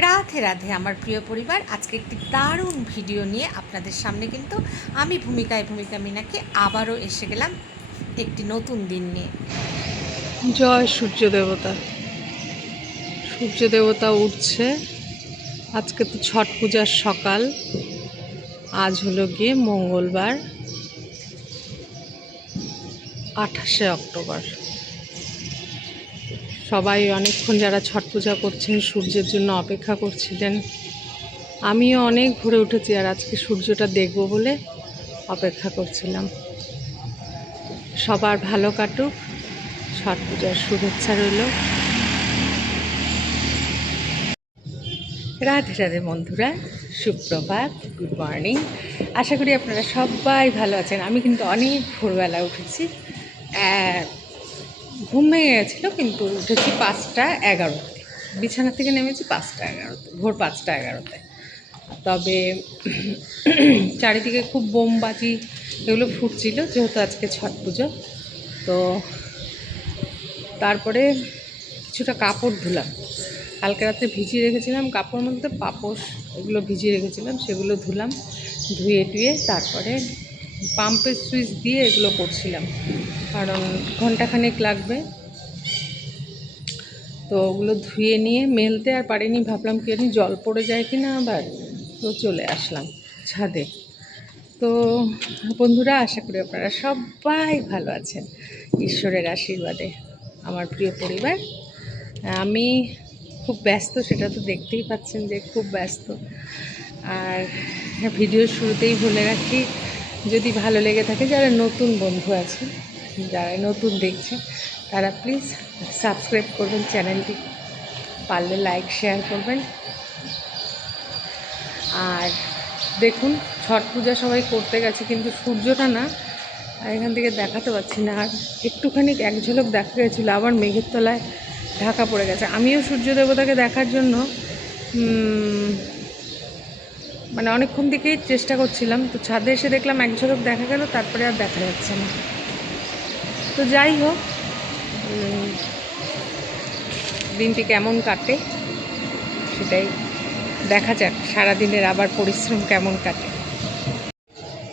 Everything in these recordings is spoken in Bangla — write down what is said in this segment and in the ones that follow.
রাধে রাধে আমার প্রিয় পরিবার। আজকে একটি দারুণ ভিডিও নিয়ে আপনাদের সামনে কিন্তু আমি ভূমিকায় ভূমিকা মিনাকে আবারও এসে গেলাম একটি নতুন দিন নিয়ে। জয় সূর্য দেবতা। সূর্য দেবতা উঠছে। আজকে তো ছট পূজার সকাল। আজ হলো গিয়ে মঙ্গলবার, আঠাশে অক্টোবর। সবাই অনেকক্ষণ যারা ছট পূজা করছেন, সূর্যের জন্য অপেক্ষা করছিলেন। আমিও অনেক ঘুরে উঠেছি আর আজকে সূর্যটা দেখব বলে অপেক্ষা করছিলাম। সবার ভালো কাটুক। ছট পূজার শুভেচ্ছা রইল। রাধে রাধে বন্ধুরা, সুপ্রভাত, গুড মর্নিং। আশা করি আপনারা সবাই ভালো আছেন। আমি কিন্তু অনেক ভোরবেলা উঠেছি। ঘুম ভেঙে গেছিল কিন্তু উঠেছি পাঁচটা এগারোতে। বিছানা থেকে নেমেছি পাঁচটা এগারোতে, ভোর পাঁচটা এগারোতে। তবে চারিদিকে খুব বোমবাজি এগুলো ফুটছিল, যেহেতু আজকে ছট পুজো। তো তারপরে কিছুটা কাপড় ধুলাম। কালকে রাতে ভিজিয়ে রেখেছিলাম কাপড় মধ্যে পাপোশ এগুলো ভিজিয়ে রেখেছিলাম, সেগুলো ধুলাম, ধুয়ে টুয়ে তারপরে পাম্পের সুইচ দিয়ে এগুলো করছিলাম। কারণ ঘন্টাখানেক লাগবে। তো ওগুলো ধুয়ে নিয়ে মেলতে আর পারিনি। ভাবলাম কি জানি জল পড়ে যায় কি না আবার তো চলে আসলাম ছাদে। তো বন্ধুরা, আশা করি আপনারা সবাই ভালো আছেন। ঈশ্বরের আশীর্বাদে আমার প্রিয় পরিবার। আমি খুব ব্যস্ত, সেটা তো দেখতেই পাচ্ছেন যে খুব ব্যস্ত। আর ভিডিওর শুরুতেই বলে রাখি যদি ভালো লেগে থাকে, যারা নতুন বন্ধু আছে, যারা নতুন দেখছে, তারা প্লিজ সাবস্ক্রাইব করবেন চ্যানেলটি পারলে লাইক শেয়ার করবেন। আর দেখুন, ছট পূজা সবাই করতে গেছে, কিন্তু সূর্যটা না, এখান থেকে দেখাতে পাচ্ছি না। আর একটুখানি এক ঝলক দেখা গেছিল, আবার মেঘের তলায় ঢাকা পড়ে গেছে। আমিও সূর্য দেবতাকে দেখার জন্য মানে অনেকক্ষণ থেকেই চেষ্টা করছিলাম। তো ছাদে এসে দেখলাম এক ঝলক দেখা গেল, তারপরে আর দেখা যাচ্ছে না। তো যাই হোক দিনটি কেমন কাটে সেটাই দেখা যাক। সারাদিনের আবার পরিশ্রম কেমন কাটে।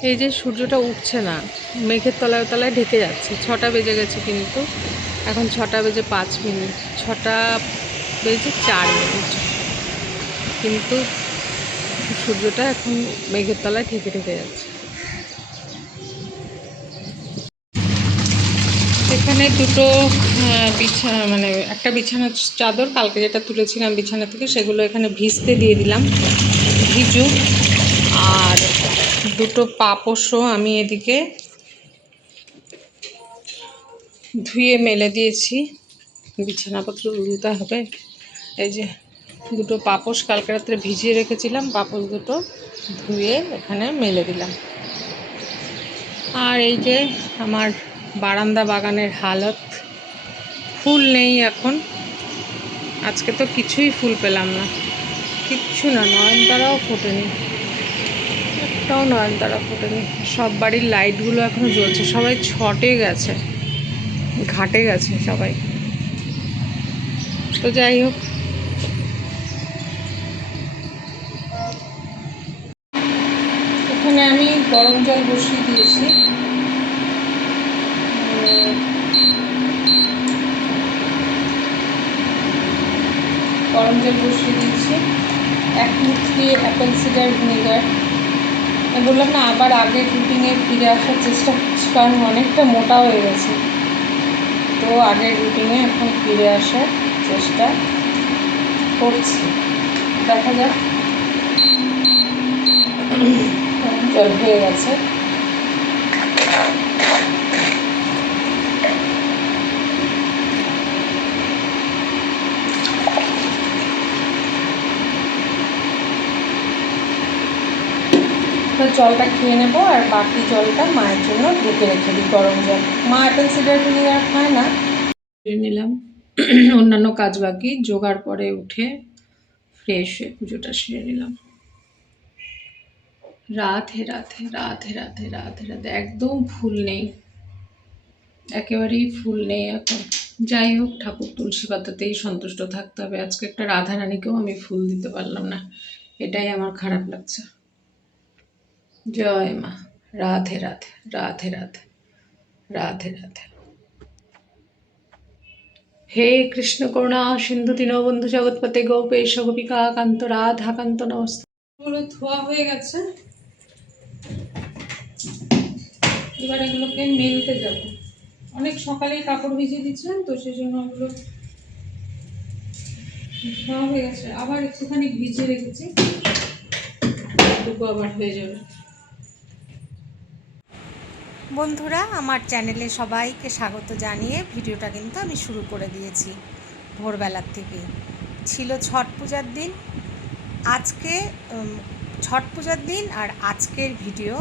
এই যে সূর্যটা উঠছে না, মেঘের তলায় তলায় ঢেকে যাচ্ছে। ছটা বেজে গেছে কিন্তু। এখন ছটা বেজে পাঁচ মিনিট, ছটা বেজে চার মিনিট। কিন্তু সূর্যটা এখন মেঘের তলায় ঠেকে ঢেকে যাচ্ছে। এখানে দুটো বিছানা মানে একটা বিছানার চাদর, কালকে যেটা তুলেছিলাম বিছানা থেকে সেগুলো এখানে ভিজতে দিয়ে দিলাম ভিজু আর দুটো পাপোশও আমি এদিকে ধুয়ে মেলে দিয়েছি। বিছানাপত্র ধুতে হবে। এই যে দুটো পাপোশ কালকে রাত্রে ভিজিয়ে রেখেছিলাম, পাপোশ দুটো ধুয়ে এখানে মেলে দিলাম। আর এই যে আমার বারান্দা বাগানের হালত, ফুল নেই এখন। আজকে তো কিছুই ফুল পেলাম না। কিচ্ছু না, নয়নতারাও ফোটেনি। একটাও নয়নতারা ফোটেনি। সব বাড়ির লাইটগুলো এখনও জ্বলছে, সবাই ছটে গেছে, ঘাটে গেছে সবাই। তো যাই হোক বসিয়ে দিয়েছি। গরম জল বসিয়ে দিয়েছি। এক মুঠি অ্যাপেল সিডার ভিনেগার। বললাম না, আবার আগের রুটিনে ফিরে আসার চেষ্টা করছি, কারণ অনেকটা মোটা হয়ে গেছে। তো আগের রুটিনে এখন ফিরে আসার চেষ্টা করছি। দেখা যাক। জল হয়ে গেছে। তো জলটা খেয়ে নেব আর বাকি জলটা মায়ের জন্য ঢেকে রেখে দিই গরম জল। মা অ্যাপেল সিডার ভিনেগার খায় না। নিলাম। অন্যান্য কাজ বাকি। যোগার পরে উঠে ফ্রেশ হয়ে পুজোটা সেরে নিলাম। রাধে রাধে রাধে রাধে রাধে রাধে। একদম ফুল নেই। একেবারেই ফুল নেই এখন। যাই হোক, ঠাকুর তুলসী পাতাতেই সন্তুষ্ট থাকতে হবে। আজকে একটা রাধা রানীকেও আমি ফুল দিতে পারলাম না। এটাই আমার খারাপ লাগছে। জয় মা। রাধে রাধে রাধে রাধে রাধে রাধে। হে কৃষ্ণ করুণা, সিন্ধু দীনবন্ধু জগৎপতে গোপেশ গোপিকা, কান্ত রাধা, কান্ত এগুলো ধোয়া হয়ে গেছে। এবার এগুলোকে মেলতে যাব। অনেক সকালেই কাপড় ভিজিয়ে দিচ্ছিলাম তো সেই জন্য ওগুলো ধোয়া হয়ে গেছে। আবার একটুখানি ভিজিয়ে রেখেছি। এটুকু আবার হয়ে যাবে। বন্ধুরা, আমার চ্যানেলে সবাইকে স্বাগত জানিয়ে ভিডিওটা কিন্তু আমি শুরু করে দিয়েছি ভোরবেলার থেকে। ছিল ছট পূজার দিন। আজকে ছট পূজার দিন আর আজকের ভিডিও।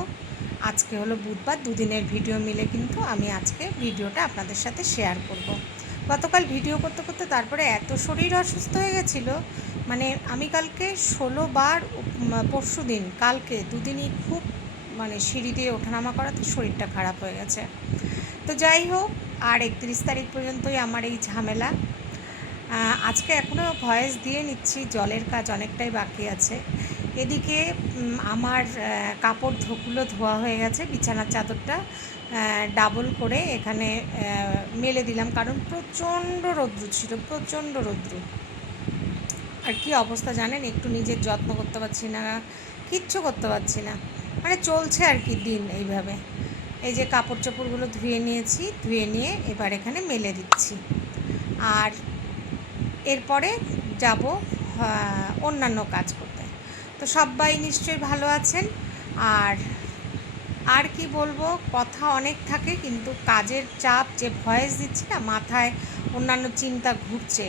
আজকে হলো বুধবার, দুদিনের ভিডিও মিলে কিন্তু আমি আজকে ভিডিওটা আপনাদের সাথে শেয়ার করব। গতকাল ভিডিও করতে করতে তারপরে এত শরীর অসুস্থ হয়ে গেছিল। মানে আমি কালকে ষোলো বার পরশু দিন কালকে দুদিনই খুব মানে সিঁড়ি দিয়ে ওঠানামা করাতে শরীরটা খারাপ হয়ে গেছে। তো যাই হোক, আর একত্রিশ তারিখ পর্যন্তই আমার এই ঝামেলা। আজকে এখনও ভয়েস দিয়ে নিচ্ছি, জলের কাজ অনেকটাই বাকি আছে। এদিকে আমার কাপড় ধোগুলো ধোয়া হয়ে গেছে, বিছানার চাদরটা ডাবল করে এখানে মেলে দিলাম, কারণ প্রচণ্ড রৌদ্র ছিল, প্রচণ্ড রৌদ্র। আর কি অবস্থা জানেন, একটু নিজের যত্ন করতে পারছি না, কিচ্ছু করতে পারছি না। মানে চলছে আর কি দিন এইভাবে। এই যে কাপড় চোপড়গুলো ধুয়ে নিয়েছি, ধুয়ে নিয়ে এবার এখানে মেলে দিচ্ছি। আর এরপরে যাব অন্যান্য কাজ করতে। তো সবাই নিশ্চয়ই ভালো আছেন। আর আর কি বলব, কথা অনেক থাকে, কিন্তু কাজের চাপ, যে ভয়েস দিচ্ছি না, মাথায় অন্যান্য চিন্তা ঘুরছে।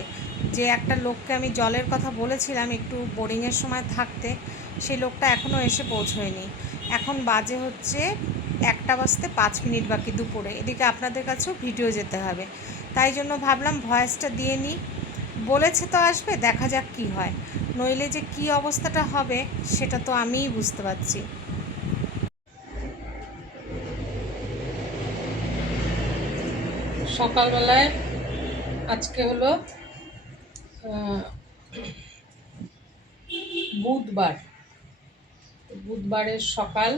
যে একটা লোককে আমি জলের কথা বলেছিলাম একটু বোরিংয়ের সময় থাকতে সেই লোকটা এখনও এসে পৌঁছয়নি। এখন বাজে হচ্ছে একটা বাজতে পাঁচ মিনিট বাকি দুপুরে। এদিকে আপনাদের কাছেও ভিডিও যেতে হবে। তাই জন্য ভাবলাম ভয়েসটা দিয়ে নিই। বলেছে তো আসবে, দেখা যাক কি হয়। নইলে যে কি অবস্থাটা হবে, সেটা তো আমিই বুঝতে পারছি। সকালবেলায় আজকে হলো বুধবার। বুধবারের সকাল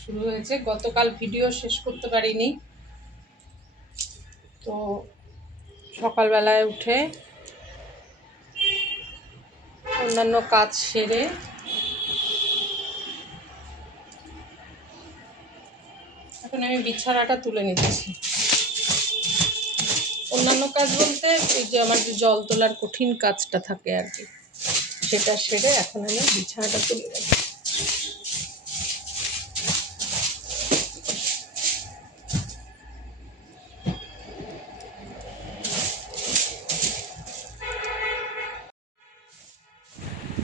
শুরু হয়েছে। গতকাল ভিডিও শেষ করতে পারিনি। তো সকালবেলায় উঠে অন্যান্য কাজ সেরে এখন আমি বিছানাটা তুলে নিচ্ছি। অন্যান্য কাজ বলতে এই যে আমার যে জল তোলার কঠিন কাজটা থাকে আর কি, সেটা সেরে এখন আমি বিছানাটা তুলে রাখি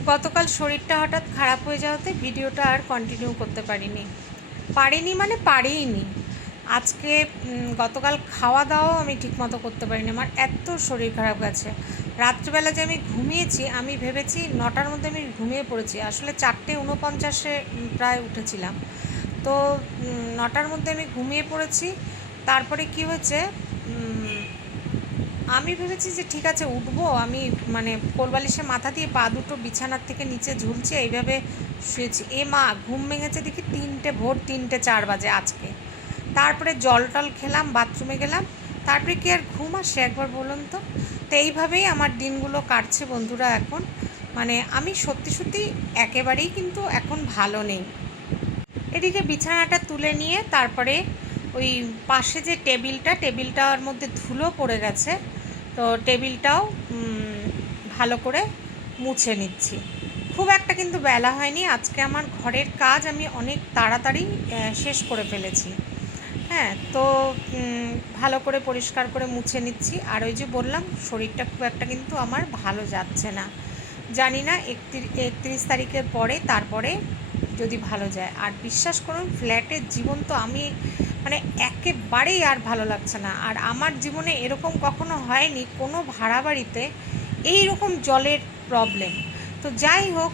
গতকাল শরীরটা হঠাৎ খারাপ হয়ে যাওয়াতে ভিডিওটা আর কন্টিনিউ করতে পারিনি। পারিনি মানে পারিনি আজকে গতকাল খাওয়া দাওয়াও আমি ঠিকমতো করতে পারিনি। আমার এত শরীর খারাপ গেছে। রাত্রিবেলা যে আমি ঘুমিয়েছি, আমি ভেবেছি নটার মধ্যে আমি ঘুমিয়ে পড়েছি। আসলে চারটে উনপঞ্চাশে প্রায় উঠেছিলাম। তো নটার মধ্যে আমি ঘুমিয়ে পড়েছি। তারপরে কি হয়েছে আমি ভেবেছি যে ঠিক আছে, উঠবো। আমি মানে কোলবালিশে মাথা দিয়ে পা দুটো বিছানার থেকে নিচে ঝুলছে, এইভাবে শুয়েছি। এ মা, ঘুম ভেঙেছে দেখি তিনটে, ভোর তিনটে, চার বাজে আজকে। তারপরে জল টল খেলাম, বাথরুমে গেলাম। তারপরে কি আর ঘুম আসে একবার বলুন তো? তো এইভাবেই আমার দিনগুলো কাটছে বন্ধুরা এখন। মানে আমি সত্যি সত্যি একেবারেই কিন্তু এখন ভালো নেই। এদিকে বিছানাটা তুলে নিয়ে তারপরে ওই পাশে যে টেবিলটা, টেবিলটার মধ্যে ধুলো পড়ে গেছে। তো টেবিলটাও ভালো করে মুছে নিচ্ছি। খুব একটা কিন্তু বেলা হয়নি, আজকে আমার ঘরের কাজ আমি অনেক তাড়াতাড়ি শেষ করে ফেলেছি। হ্যাঁ তো ভালো করে পরিষ্কার করে মুছে নিচ্ছি। আর ওই যে বললাম, শরীরটা খুব একটা কিন্তু আমার ভালো যাচ্ছে না। জানি না একত্রিশ তারিখের পরে তারপরে যদি ভালো যায়। আর বিশ্বাস করুন, ফ্ল্যাটের জীবন তো আমি মানে একেবারেই আর ভালো লাগছে না। আর আমার জীবনে এরকম কখনো হয়নি কোনো ভাড়া বাড়িতে এই রকম জলের প্রবলেম তো যাই হোক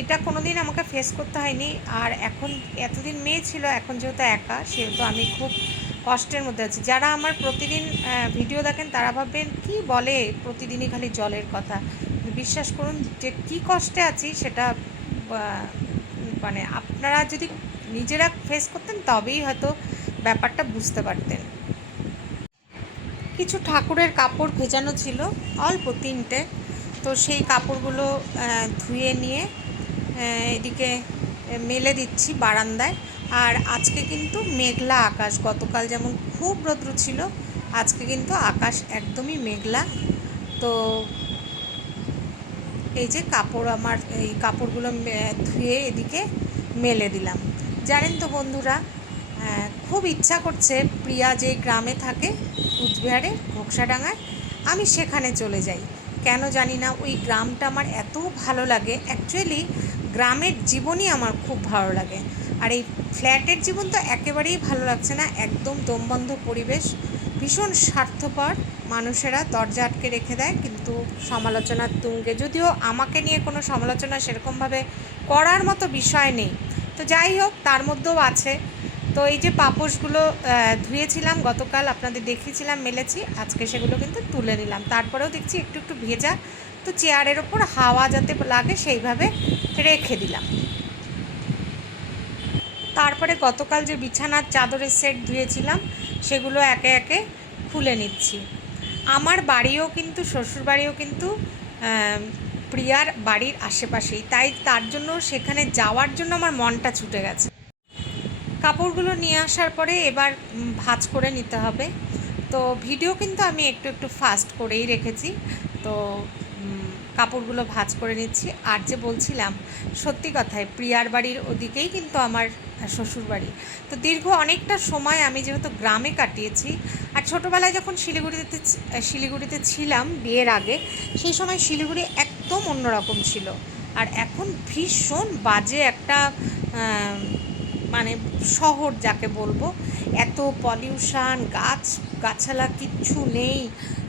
এটা কোনো দিন আমাকে ফেস করতে হয়নি। আর এখন এতদিন মেয়ে ছিল, এখন যেহেতু একা, সেহেতু আমি খুব কষ্টের মধ্যে আছি। যারা আমার প্রতিদিন ভিডিও দেখেন, তারা ভাববেন, কি বলে প্রতিদিনই খালি জলের কথা? বিশ্বাস করুন যে কি কষ্টে আছি সেটা মানে আপনারা যদি নিজেরা ফেস করতেন, তবেই হয়তো ব্যাপারটা বুঝতে পারতেন। কিছু ঠাকুরের কাপড় ভেজানো ছিল, অল্প তিনটে। তো সেই কাপড়গুলো ধুয়ে নিয়ে এদিকে মেলে দিচ্ছি বারান্দায়। আর আজকে কিন্তু মেঘলা আকাশ, গতকাল যেমন খুব রৌদ্র ছিল, আজকে কিন্তু আকাশ একদমই মেঘলা। তো এই যে কাপড় আমার, এই কাপড়গুলো ধুয়ে এদিকে মেলে দিলাম। জানেন তো বন্ধুরা খুব ইচ্ছা করছে প্রিয়া যে গ্রামে থাকে কুচবিহারে, ঘোকসাডাঙ্গায়, আমি সেখানে চলে যাই। কেন জানি না, ওই গ্রামটা আমার এত ভালো লাগে। অ্যাকচুয়ালি গ্রামের জীবনই আমার খুব ভালো লাগে। আর এই ফ্ল্যাটের জীবন তো একেবারেই ভালো লাগছে না। একদম দমবন্ধ পরিবেশ, ভীষণ স্বার্থপর। মানুষেরা দরজা আটকে রেখে দেয়, কিন্তু সমালোচনার তুঙ্গে। যদিও আমাকে নিয়ে কোনো সমালোচনা সেরকমভাবে করার মতো বিষয় নেই। তো যাই হোক, তার মধ্যেও আছে। তো এই যে পাপোশগুলো ধুয়েছিলাম, গতকাল আপনাদের দেখিয়েছিলাম, মেলেছি, আজকে সেগুলো কিন্তু তুলে নিলাম। তারপরেও দেখছি একটু একটু ভেজা, তো চেয়ারের ওপর হাওয়া যাতে লাগে সেইভাবে রেখে দিলাম। তারপরে গতকাল যে বিছানার চাদরের সেট ধুয়েছিলাম, সেগুলো একে একে খুলে নিচ্ছি। আমার বাড়িও কিন্তু শ্বশুর বাড়িও কিন্তু প্রিয়ার বাড়ির আশেপাশেই। তাই তার জন্য সেখানে যাওয়ার জন্য আমার মনটা ছুটে গেছে। কাপড়গুলো নিয়ে আসার পরে এবার ভাঁজ করে নিতে হবে। তো ভিডিও কিন্তু আমি একটু একটু ফাস্ট করেই রেখেছি। তো কাপড়গুলো ভাঁজ করে নিচ্ছি। আর যে বলছিলাম, সত্যি কথায় প্রিয়ার বাড়ির ওদিকেই কিন্তু আমার শ্বশুর বাড়ি তো দীর্ঘ অনেকটা সময় আমি যেহেতু গ্রামে কাটিয়েছি, আর ছোটোবেলায় যখন শিলিগুড়িতে শিলিগুড়িতে ছিলাম বিয়ের আগে, সেই সময় শিলিগুড়ি একদম অন্যরকম ছিল। আর এখন ভীষণ বাজে একটা মানে শহর যাকে বলব। এত পলিউশন গাছ, গাছালা কিচ্ছু নেই।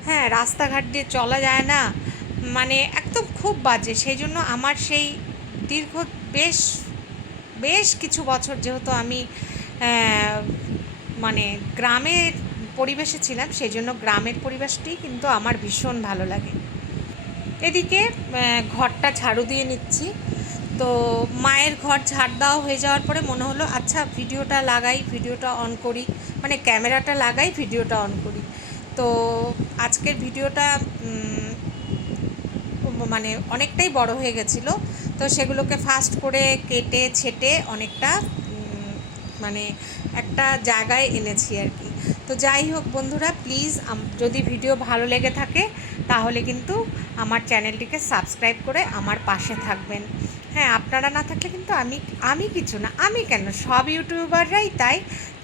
হ্যাঁ রাস্তাঘাট দিয়ে চলা যায় না। মানে একদম খুব বাজে। সেই জন্য আমার সেই দীর্ঘ বেশ বেশ কিছু বছর যেহেতু আমি মানে গ্রামের পরিবেশে ছিলাম, সেই জন্য গ্রামের পরিবেশটি কিন্তু আমার ভীষণ ভালো লাগে। এদিকে ঘরটা ঝাড়ু দিয়ে নিচ্ছি। তো মায়ের ঘর ঝাড় দেওয়া হয়ে যাওয়ার পরে মনে হলো আচ্ছা ভিডিওটা লাগাই, ভিডিওটা অন করি। মানে ক্যামেরাটা লাগাই, ভিডিওটা অন করি। তো আজকের ভিডিওটা মানে অনেকটাই বড় হয়ে গেছিল। তো সেগুলোকে ফাস্ট করে কেটে, ছেটে অনেকটা মানে একটা জায়গায় এনেছি আর কি। তো যাই হোক বন্ধুরা প্লিজ যদি ভিডিও ভালো লেগে থাকে তাহলে কিন্তু আমার চ্যানেলটিকে সাবস্ক্রাইব করে আমার পাশে থাকবেন। হ্যাঁ আপনারা না থাকলে কিন্তু আমি আমি কিছু না, আমি কেন? সব ইউটিউবাররাই তাই।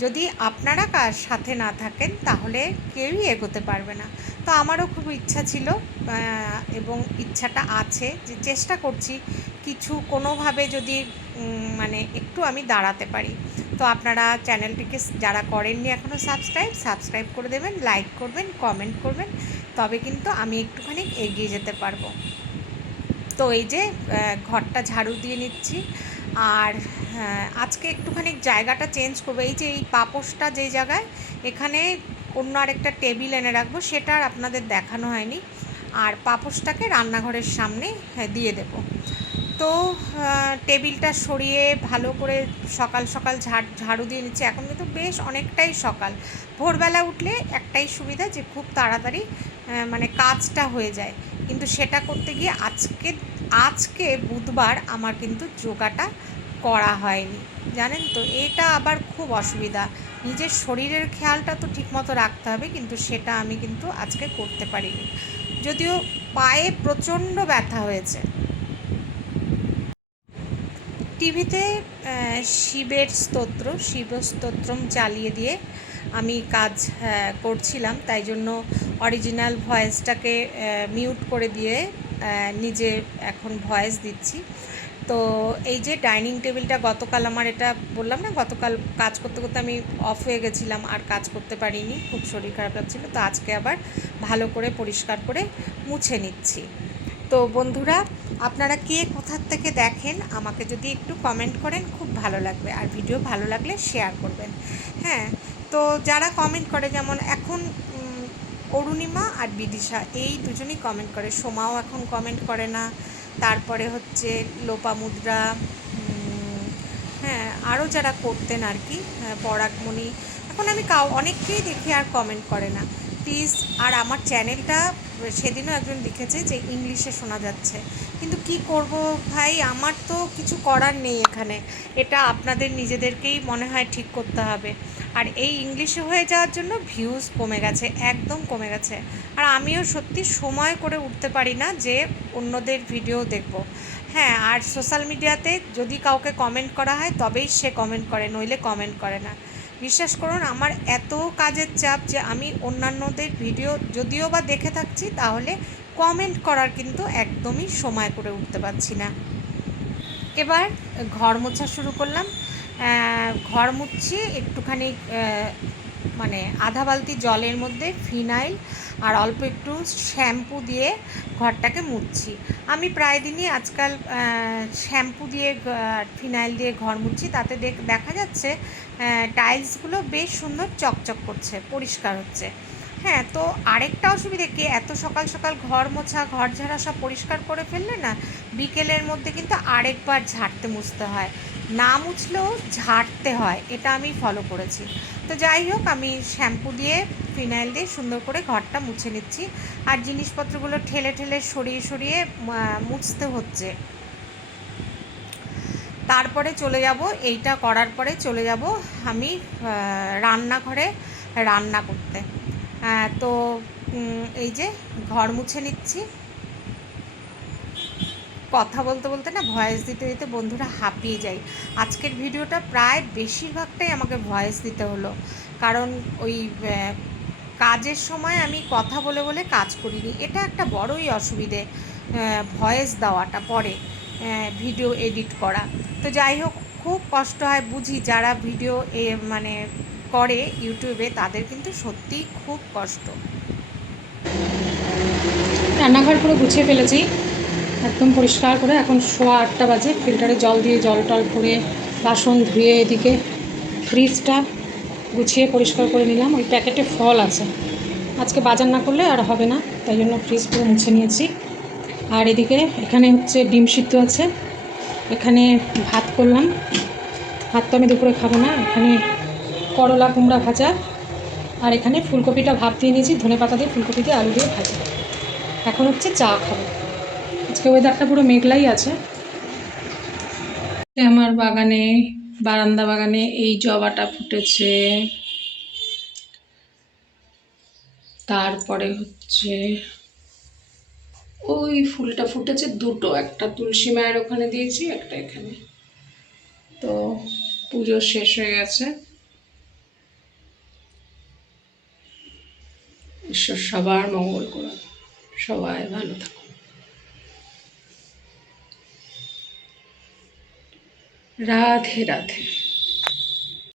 যদি আপনারা কার সাথে না থাকেন, তাহলে কেউই এগোতে পারবে না। তো আমারও খুব ইচ্ছা ছিল এবং ইচ্ছাটা আছে যে চেষ্টা করছি কিছু কোনোভাবে যদি মানে একটু আমি দাঁড়াতে পারি। তো আপনারা চ্যানেলটিকে যারা করেননি এখনও সাবস্ক্রাইব সাবস্ক্রাইব করে দেবেন, লাইক করবেন, কমেন্ট করবেন। তবে কিন্তু আমি একটুখানি এগিয়ে যেতে পারব। তো এই যে ঘরটা ঝাড়ু দিয়ে নিচ্ছি। আর আজকে একটুখানি জায়গাটা চেঞ্জ করব। এই যে এই পাপোশটা যে জায়গায় এখানে অন্য আরেকটা টেবিল এনে রাখব সেটা আর আপনাদের দেখানো হয়নি। আর পাপোশটাকে রান্নাঘরের সামনে হ্যাঁ, দিয়ে দেবো। তো টেবিলটা সরিয়ে ভালো করে সকাল সকাল ঝাড় ঝাড়ু দিয়ে নিচ্ছে। এখন কিন্তু বেশ অনেকটাই সকাল। ভোরবেলা উঠলে একটাই সুবিধা যে খুব তাড়াতাড়ি মানে কাজটা হয়ে যায়। কিন্তু সেটা করতে গিয়ে আজকে আজকে বুধবার আমার কিন্তু যোগাটা করা হয়নি। জানেন তো, এটা আবার খুব অসুবিধা। নিজের শরীরের খেয়ালটা তো ঠিকমতো রাখতে হবে, কিন্তু সেটা আমি কিন্তু আজকে করতে পারিনি। যদিও পায়ে প্রচণ্ড ব্যথা হয়েছে। টিভিতে শিবের স্তোত্র শিব স্তোত্রম চালিয়ে দিয়ে আমি কাজ আহ, করছিলাম তাই জন্য অরিজিনাল ভয়েসটাকে মিউট করে দিয়ে নিজে এখন ভয়েস দিচ্ছি। তো এই যে ডাইনিং টেবিলটা গতকাল আমার এটা বললাম না গতকাল কাজ করতে করতে আমি অফ হয়ে গেছিলাম আর কাজ করতে পারিনি খুব শরীর খারাপ লাগছিল তো আজকে আবার ভালো করে পরিষ্কার করে মুছে নিচ্ছি। তো বন্ধুরা আপনারা কে কোথার থেকে দেখেন আমাকে যদি একটু কমেন্ট করেন খুব ভালো লাগবে আর ভিডিও ভালো লাগলে শেয়ার করবেন। হ্যাঁ তো যারা কমেন্ট করে যেমন এখন অরুণিমা আর বিদিশা এই দুজনই কমেন্ট করে। সোমাও এখন কমেন্ট করে না। তারপরে হচ্ছে লোপামুদ্রা হ্যাঁ আরও যারা করতেন আর কি হ্যাঁ, পরাগমণি এখন আমি কাউ অনেককেই দেখি আর কমেন্ট করে না। প্লিজ আর আমার চ্যানেলটা সেদিনও একজন লিখেছে যে ইংলিশে শোনা যাচ্ছে। কিন্তু কি করব ভাই? আমার তো কিছু করার নেই এখানে। এটা আপনাদের নিজেদেরকেই মনে হয় ঠিক করতে হবে। আর এই ইংলিশে হয়ে যাওয়ার জন্য ভিউজ কমে গেছে, একদম কমে গেছে। আর আমিও সত্যি সময় করে উঠতে পারি না যে অন্যদের ভিডিও দেখব। হ্যাঁ আর সোশ্যাল মিডিয়াতে যদি কাউকে কমেন্ট করা হয়, তবেই সে কমেন্ট করে, নইলে কমেন্ট করে না। বিশ্বাস করুন, আমার এত কাজের চাপ যে আমি অন্যান্যদের ভিডিও যদিও বা দেখে থাকছি, তাহলে কমেন্ট করার কিন্তু একদমই সময় করে উঠতে পারছি না। এবার ঘর মোছা শুরু করলাম। ঘর মুছছি, একটুখানি মানে আধা বালতি জলের মধ্যে ফিনাইল আর অল্প একটু শ্যাম্পু দিয়ে ঘরটাকে মুছছি। আমি প্রায় দিনই আজকাল শ্যাম্পু দিয়ে ফিনাইল দিয়ে ঘর মুছছি, তাতে দেখ- দেখা যাচ্ছে টাইলসগুলো বেশ সুন্দর চকচক করছে, পরিষ্কার হচ্ছে। হ্যাঁ তো আরেকটা অসুবিধে কি? এত সকাল সকাল ঘর মোছা, ঘর ঝাড়া সব পরিষ্কার করে ফেললে না, বিকেলের মধ্যে কিন্তু আরেকবার ঝাড়তে মুছতে হয়। না মুছলেও ঝাড়তে হয়, এটা আমি ফলো করেছি। তো যাই হোক, আমি শ্যাম্পু দিয়ে ফিনাইল দিয়ে সুন্দর করে ঘরটা মুছে নিচ্ছি। আর জিনিসপত্রগুলো ঠেলে ঠেলে সরিয়ে সরিয়ে মুছতে হচ্ছে। তারপরে চলে যাব, এইটা করার পরে চলে যাব আমি রান্নাঘরে রান্না করতে। তো এই যে ঘর মুছে নিচ্ছি। কথা বলতে বলতে না ভয়েস দিতে দিতে বন্ধুরা হাঁপিয়ে যাই। আজকের ভিডিওটা প্রায় বেশিরভাগটাই আমাকে ভয়েস দিতে হলো। কারণ ওই কাজের সময় আমি কথা বলে বলে কাজ করিনি। এটা একটা বড়ই অসুবিধে ভয়েস দেওয়াটা পরে ভিডিও এডিট করা। তো যাই হোক, খুব কষ্ট হয় বুঝি যারা ভিডিও এ মানে করে ইউটিউবে তাদের কিন্তু সত্যিই খুব কষ্ট। রান্নাঘর পুরো গুছিয়ে ফেলেছি। একদম পরিষ্কার করে এখন সোয়া আটটা বাজে। ফিল্টারে জল দিয়ে জল টল ভরে বাসন ধুয়ে এদিকে ফ্রিজটা গুছিয়ে পরিষ্কার করে নিলাম। ওই প্যাকেটে ফল আছে। আজকে বাজার না করলে আর হবে না, তাই জন্য ফ্রিজ পুরো মুছে নিয়েছি। আর এদিকে এখানে হচ্ছে ডিম সিদ্ধ আছে। এখানে ভাত করলাম। ভাত তো আমি দুপুরে খাব না, এখানে করলা কুমড়া ভাজা। আর এখানে ফুলকপিটা ভাপ দিয়ে নিয়েছি ধনে পাতা দিয়ে ফুলকপি দিয়ে আলু দিয়ে ভাজা। এখন হচ্ছে চা খাব। আজকে ওয়েদারটা পুরো মেঘলাই আছে। আমার বাগানে, বারান্দা বাগানে এই জবাটা ফুটেছে। তারপরে হচ্ছে ওই ফুলটা ফুটেছে দুটো, একটা তুলসী মায়ের ওখানে দিয়েছি, একটা এখানে। তো পুজো শেষ হয়ে গেছে। ঈশ্বর সবার মঙ্গল করুন। সবাই ভালো থাকুন। রাধে রাধে